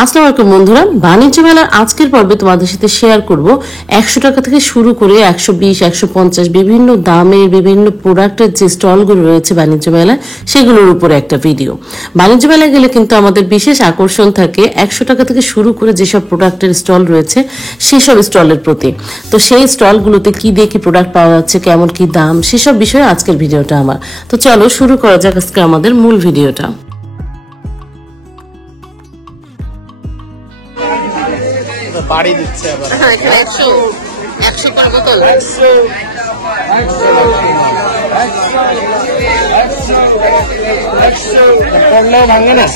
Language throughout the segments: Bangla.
আসসালামু আলাইকুম বন্ধুরা, বাণিজ্য মেলার আজকের পর্বে তোমাদের সাথে শেয়ার করব 100 টাকা থেকে শুরু করে 120, 150 বিভিন্ন দামের বিভিন্ন প্রোডাক্টের যে স্টলগুলো রয়েছে বাণিজ্য মেলায় সেগুলোর উপরে একটা ভিডিও। বাণিজ্য মেলায় গেলে কিন্তু আমাদের বিশেষ আকর্ষণ থাকে 100 টাকা থেকে শুরু করে যেসব প্রোডাক্টের স্টল রয়েছে সেসব স্টলের প্রতি। তো সেই স্টলগুলোতে কি দিয়ে কি প্রোডাক্ট পাওয়া যাচ্ছে, কেমন কি দাম, সেসব বিষয়ে আজকের ভিডিওটা আমার। তো চলো শুরু করা যাক আজকে আমাদের মূল ভিডিওটা। বাড়ি দিচ্ছে আবার। হ্যাঁ, এখানে 100 করে বোতল। পড়লেও ভাঙে না।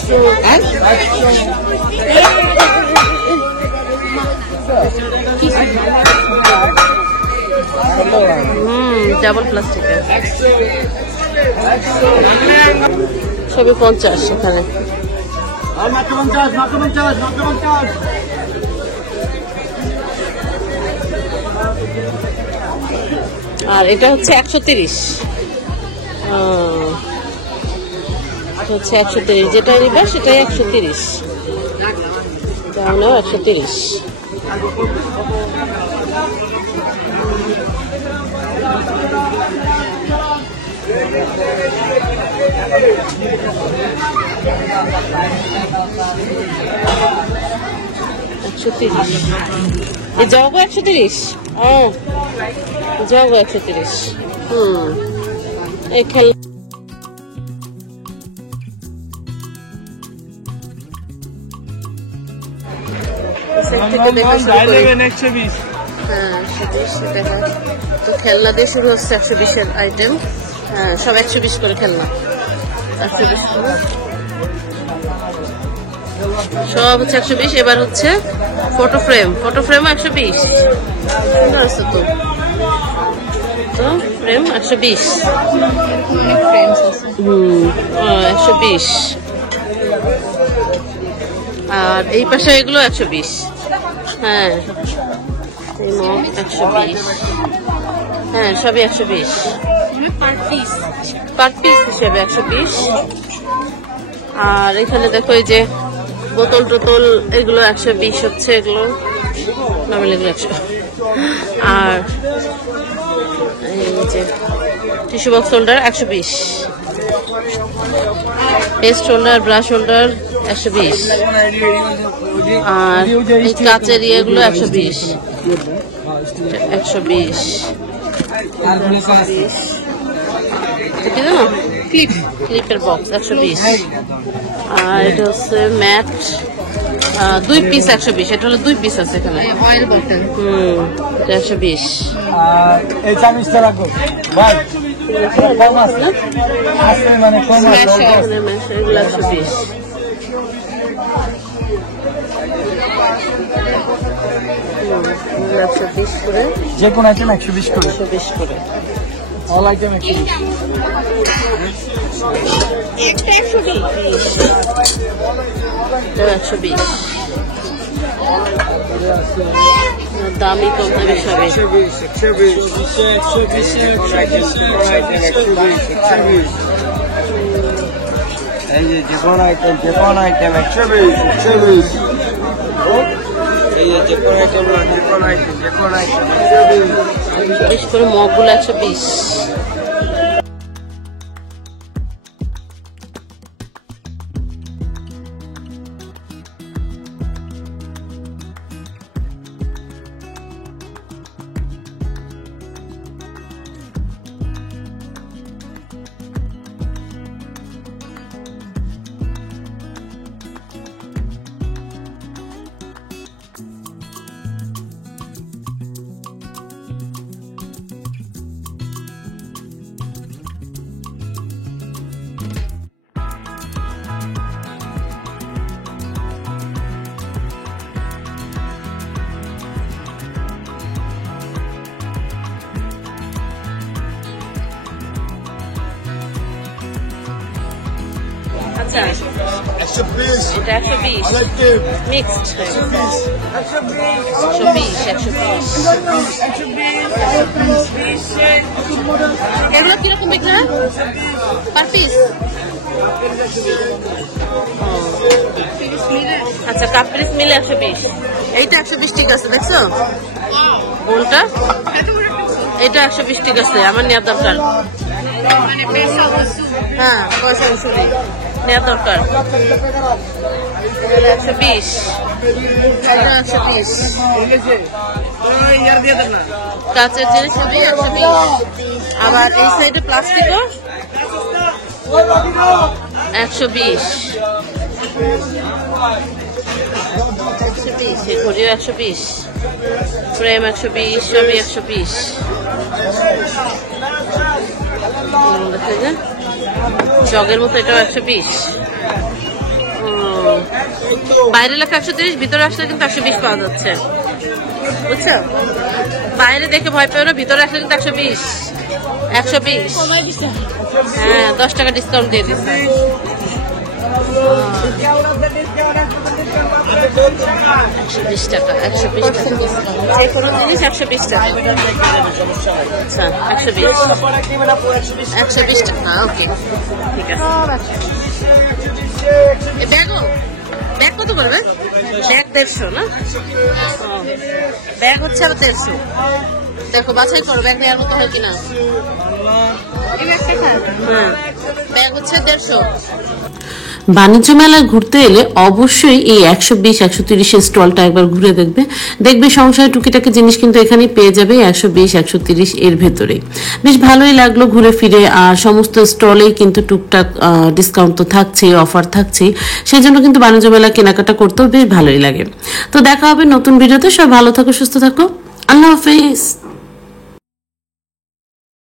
ডাবল প্লাস্টিকের সবই 50 এখানে। আর এটা হচ্ছে 130, হচ্ছে 130, যেটা নিবা সেটাই 130, তাহলে 130। এই জগও 130, ও জগও 130। এই খেলা তো খেলনা দিয়ে শুরু হচ্ছে 120-এর আইটেম। হ্যাঁ, সব 120 করে খেলনা, 120 করে সব হচ্ছে 120। এবার হচ্ছে ফটো ফ্রেমও 120। সুন্দর আছে তো ফ্রেম 120। 120। আর এই পাশে এগুলো 120। হ্যাঁ, এই মগ 120। হ্যাঁ, সবই 120 পার পিস হিসেবে 120। আর এখানে দেখো এই যে বোতল টোতল, এগুলো 120 হচ্ছে, এগুলো নর্মাল, এগুলো 100। আর এই যে tissue box holder 120, paste holder, brush holder 120। আর এই কাচের ইয়েগুলো 120, 120। কি জানো, ক্লিপের বক্স 120। আর এটা হচ্ছে ম্যাট, 2 পিস 120। এটা হলো 2 পিস আছে এখানে। Oil bottle 120। এই চামিচটা রাখো ভাই, কম আছে মানে কম আছে, এগুলো 120। করে যে কোন আইটেম 120 করে, 120 করে অল আইটেম 120। দামি কম দামি সবই 120। এই যে কোন আইটেম 120। এই যে কোন আইটেম 120 করে। মগগুলো 120। আচ্ছা, 120। এটা 120 মিক্সড 120। এগুলো কিরকম বিক্রি হয় পার পিস? আচ্ছা, কাপ পিস মিলে 120। এইটা 120 ঠিক আছে, দেখছো কোনটা? এটা 120 ঠিক আছে, আমার নেওয়ার দরকার। হ্যাঁ, পয়সা উসুলি নেওয়ার দরকার। 120, 120 কাঁচের জিনিস হবে 120। আবার এই সাইডে প্লাস্টিকও 120, 120 এই ঘড়িও 120, ফ্রেম 120, সবই 120। জগের মতো এটাও 120। বাইরে লেখা 130, ভিতরে আসলে কিন্তু 120 পাওয়া যাচ্ছে, বুঝছো? বাইরে দেখে ভয় পেও না, ভিতরে আসলে কিন্তু 120, 120। হ্যাঁ, 10 টাকা ডিসকাউন্ট দিয়ে দিচ্ছে। 120 টাকা, 120 টাকা যে কোনো জিনিস 120 টাকা। আচ্ছা, 120, 120 টাকা। ওকে, ঠিক আছে। ব্যাগ কত পড়বে? ব্যাগ 150 না? ব্যাগ হচ্ছে আরো 150। দেখো, বাছাই করো ব্যাগ নেওয়ার মতো হয় কিনা। হ্যাঁ, ব্যাগ হচ্ছে 150। বাণিজ্য মেলায় ঘুরতে এলে অবশ্যই এই 120, 130 স্টলটা একবার ঘুরে দেখবে সংসারের টুকিটাকি জিনিস কিন্তু এখানেই পেয়ে যাবে 120, 130 এর ভেতরে। বেশ ভালোই লাগলো ঘুরে ফিরে, আর সমস্ত স্টলেই কিন্তু টুকটাক ডিসকাউন্ট তো থাকছে, অফার থাকছে, সেই জন্য কিন্তু বাণিজ্য মেলা কেনাকাটা করতেও বেশ ভালোই লাগে। তো দেখা হবে নতুন ভিডিওতে। সব ভালো থাকো, সুস্থ থাকো, আল্লাহ হাফেজ।